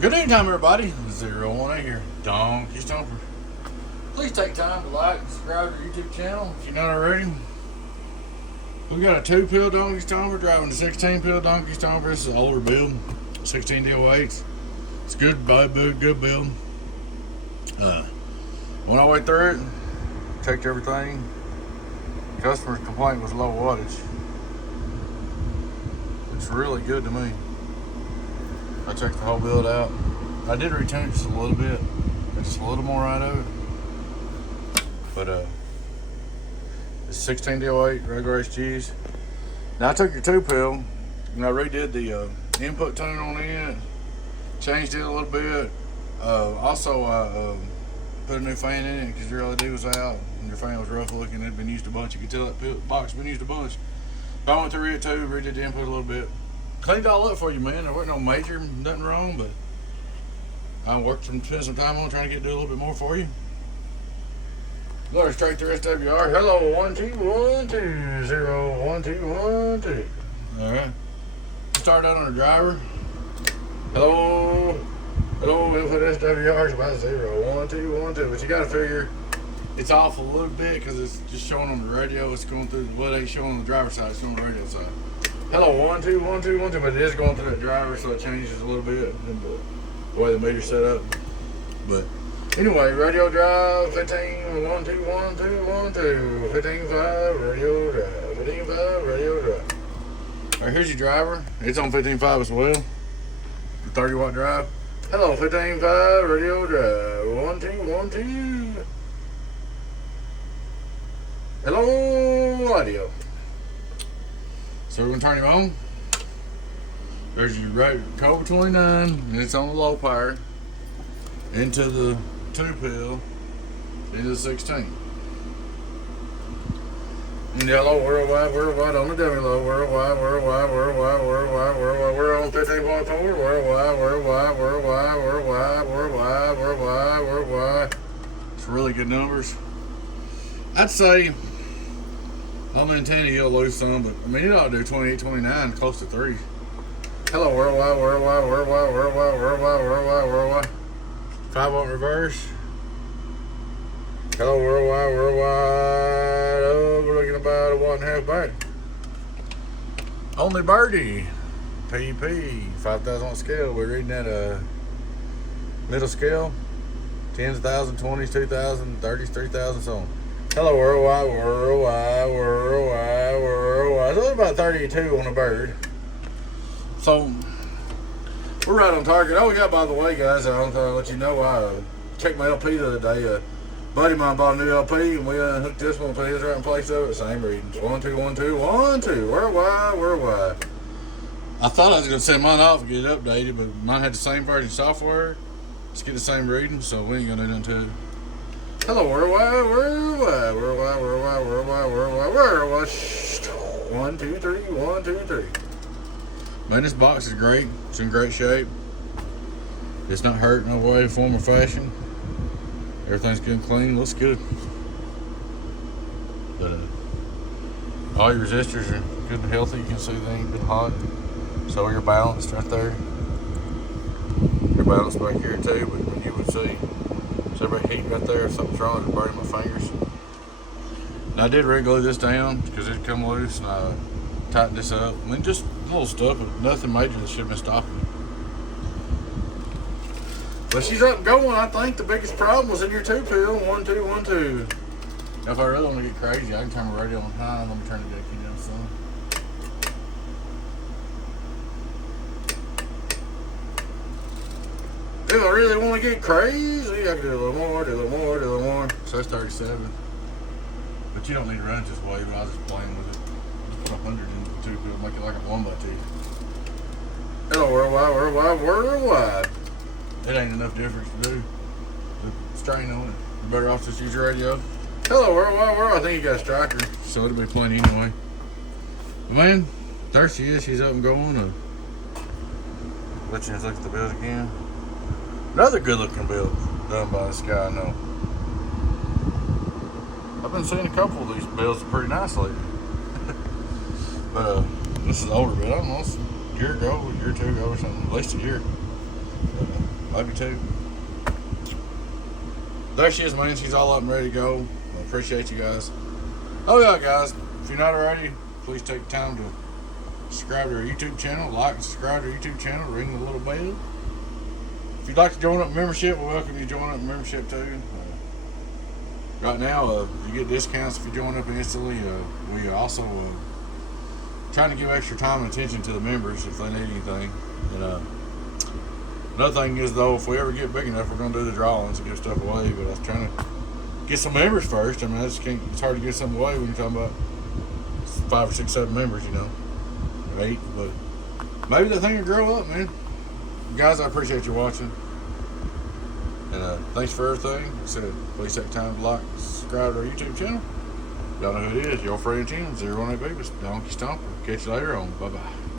Good evening, time, everybody. 018 here, Donkey Stomper. Please take time to like and subscribe to our YouTube channel if you're not already. We got a 2-pill Donkey Stomper driving a 16-pill Donkey Stomper. This is an older build, 16 DO8s. It's good, good build. When I went through it, checked everything. Customer's complaint was low wattage. It's really good to me. I checked the whole build out. I did retune it just a little bit, just a little more out of it. But it's 16 DO8 regular HGs. Now I took your 2-pill and I redid the input tone on it, changed it a little bit. Also, I put a new fan in it because your LED was out and your fan was rough looking. It had been used a bunch. You could tell that box had been used a bunch. But I went through it too, redid the input a little bit. Cleaned it all up for you, man. There wasn't no major, nothing wrong, but I spent some time on trying to do a little bit more for you. Going straight to SWR. Hello, 1212 01212. All right. Start out on the driver. Hello, input SWR is about 01212. But you got to figure it's off a little bit because it's just showing on the radio. It's going through. Well, it ain't showing on the driver's side. It's on the radio side. Hello, 121212, but it is going through that driver, so it changes a little bit the way the meter's set up. But anyway, radio drive 15 121212 15.5 radio drive 15.5 radio drive. All right, here's your driver. It's on 15.5 as well. The 30-watt drive. Hello, 15.5 radio drive 1212. Hello, audio. So we're gonna turn him on. There's your Cobra 29, and it's on the low power. Into the 2-pill, into the 16. And yellow, worldwide, on the W low, worldwide, we're on 15.4, worldwide. It's really good numbers. I'd say on the antenna you'll lose some, but I mean it ought to do 28, 29, close to 3. Hello, worldwide. 5-watt reverse. Hello, worldwide. Oh, we're looking about a 1.5 back. Only birdie. PP, 5,000 on scale. We're reading at a middle scale. 10s, 1,000, 20s, 2,000, 30s, 3,000, so on. Hello, worldwide. It's only about 32 on a bird. So, we're right on target. Oh, yeah, by the way, guys, I want to let you know, I checked my LP the other day. A buddy of mine bought a new LP, and we hooked this one, put his right in place of it. Same readings. 1212. Worldwide. I thought I was going to send mine off and get it updated, but mine had the same version of software. Just get the same reading, so we ain't going to do nothing to it. Hello, worldwide. 1, 2, 3. Man, this box is great. It's in great shape. It's not hurt no way, form, or fashion. Everything's good and clean. Looks good. But all your resistors are good and healthy. You can see they ain't been hot. So you're balanced right there. You're balanced back here too, but when you would see. So everybody heat right there. If something's wrong, it's burning my fingers. And I did re-glue this down because it come loose, and I tightened this up. I mean, just little stuff, but nothing major that should have been stopping it. But she's up and going. I think the biggest problem was in your 2-pill, 1212. Now, if I really want to get crazy, I can turn my radio on high. Let me turn the DQ down some. If I really want to get crazy, I can do a little more. So that's 37. But you don't need to run it this way, but I was just playing with it. Just put 100 in the 2-pill, make it like a 1x2. Hello, worldwide. It ain't enough difference to do the strain on it. You better off just use your radio. Hello, worldwide. I think you got a striker, so it'll be plenty anyway. But man, there she is. She's up and going. Let you look at the build again. Another good-looking build done by this guy I know. I've been seeing a couple of these builds pretty nice lately. But this is older, but I don't know, it's a year ago, a year or two ago or something, at least a year. Love you too. There she is, man. She's all up and ready to go. I appreciate you guys. Oh yeah, guys. If you're not already, please take time to subscribe to our YouTube channel, like and subscribe to our YouTube channel, ring the little bell. If you'd like to join up membership, we welcome you to join up membership too. Right now, you get discounts if you join up instantly. We also trying to give extra time and attention to the members if they need anything. And another thing is, though, if we ever get big enough, we're going to do the drawings and give stuff away. But I was trying to get some members first. I mean, I just can't. It's hard to give something away when you're talking about 5 or 6, 7 members, you know, or 8. But maybe the thing will grow up, man. Guys, I appreciate you watching. And thanks for everything. Like I said, please take time to like, subscribe to our YouTube channel. Y'all know who it is. Your friend Tim, 018 Babies, Donkey Stomper. Catch you later on. Bye-bye.